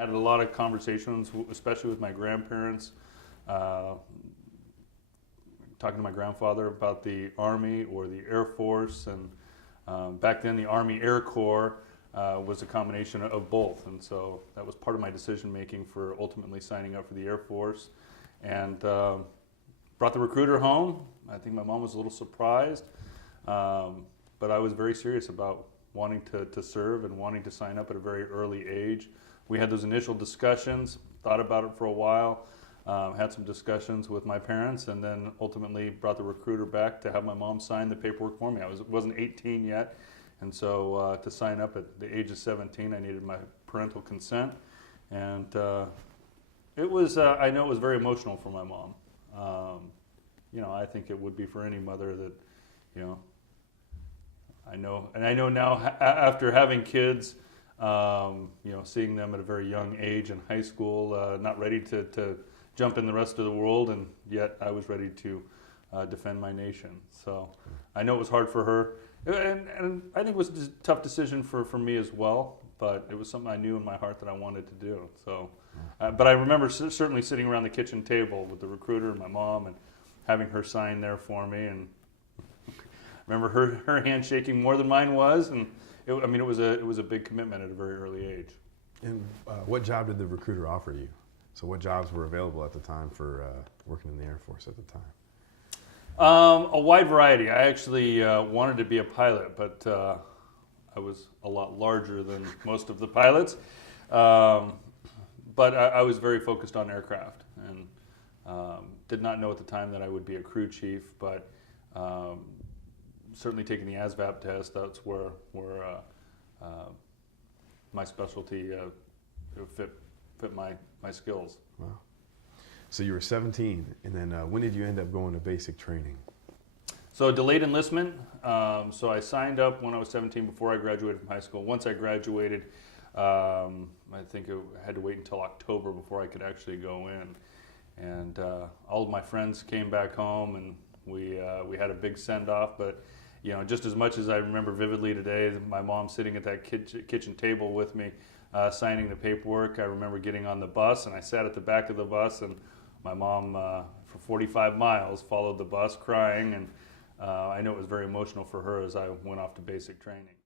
Had a lot of conversations, especially with my grandparents, talking to my grandfather about the Army or the Air Force, and back then the Army Air Corps was a combination of both, and so that was part of my decision making for ultimately signing up for the Air Force, and brought the recruiter home. I think my mom was a little surprised, but I was very serious about wanting to serve and wanting to sign up at a very early age. We had those initial discussions, thought about it for a while, had some discussions with my parents, and then ultimately brought the recruiter back to have my mom sign the paperwork for me. I wasn't 18 yet, and so to sign up at the age of 17, I needed my parental consent, and it was. I know it was very emotional for my mom. I think it would be for any mother that, I know now after having kids. Seeing them at a very young age in high school, not ready to jump in the rest of the world, and yet I was ready to defend my nation. So I know it was hard for her, and I think it was a tough decision for me as well, but it was something I knew in my heart that I wanted to do. So, but I remember certainly sitting around the kitchen table with the recruiter and my mom and having her sign there for me, and I remember her hand shaking more than mine was, and it was a big commitment at a very early age. And what job did the recruiter offer you? So what jobs were available at the time for working in the Air Force at the time? A wide variety. I actually wanted to be a pilot, but I was a lot larger than most of the pilots. But I was very focused on aircraft, and did not know at the time that I would be a crew chief, but certainly taking the ASVAB test, that's where my specialty fit my skills. Wow. So you were 17, and then when did you end up going to basic training? So delayed enlistment. So I signed up when I was 17 before I graduated from high school. Once I graduated, I think I had to wait until October before I could actually go in. And all of my friends came back home, and we had a big send-off. But just as much as I remember vividly today, my mom sitting at that kitchen table with me, signing the paperwork. I remember getting on the bus, and I sat at the back of the bus, and my mom, for 45 miles, followed the bus crying, and I know it was very emotional for her as I went off to basic training.